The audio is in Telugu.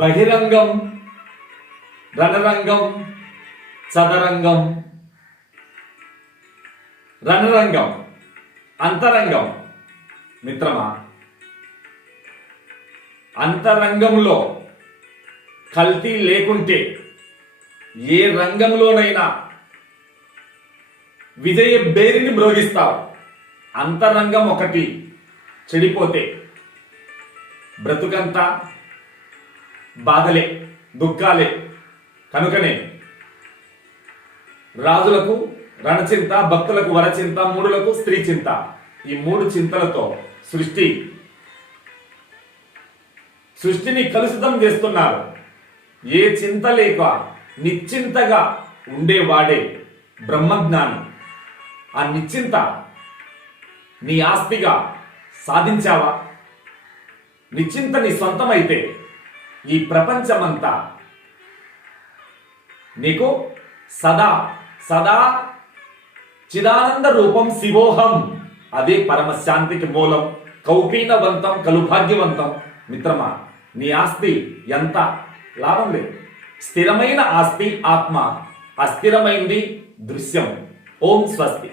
బహిరంగం, రణరంగం, చదరంగం. రణరంగం, అంతరంగం. మిత్రమా, అంతరంగంలో కల్తీ లేకుంటే ఏ రంగంలోనైనా విజయ బేరిని మ్రోగిస్తావు. అంతరంగం ఒకటి చెడిపోతే బ్రతుకంతా బాధలే, దుఃఖాలే. కనుకనే రాజులకు రణచింత, భక్తులకు వరచింత, మూడులకు స్త్రీ చింత. ఈ మూడు చింతలతో సృష్టిని కలుషితం చేస్తున్నారు. ఏ చింత లేక నిశ్చింతగా ఉండేవాడే బ్రహ్మజ్ఞాని. ఆ నిశ్చింత నీ ఆస్తిగా సాధించావా? నిశ్చింత నీ సొంతమైతే ఈ ప్రపంచమంతా నీకు సదా సదా చిదానంద రూపం శివోహం. అదే పరమశాంతికి మూలం. కౌపీనవంతం, కలుభాగ్యవంతం. మిత్రమా, నీ ఆస్తి ఎంత లాభం లేదు. స్థిరమైన ఆస్తి ఆత్మ, అస్థిరమైంది దృశ్యం. ఓం స్వస్తి.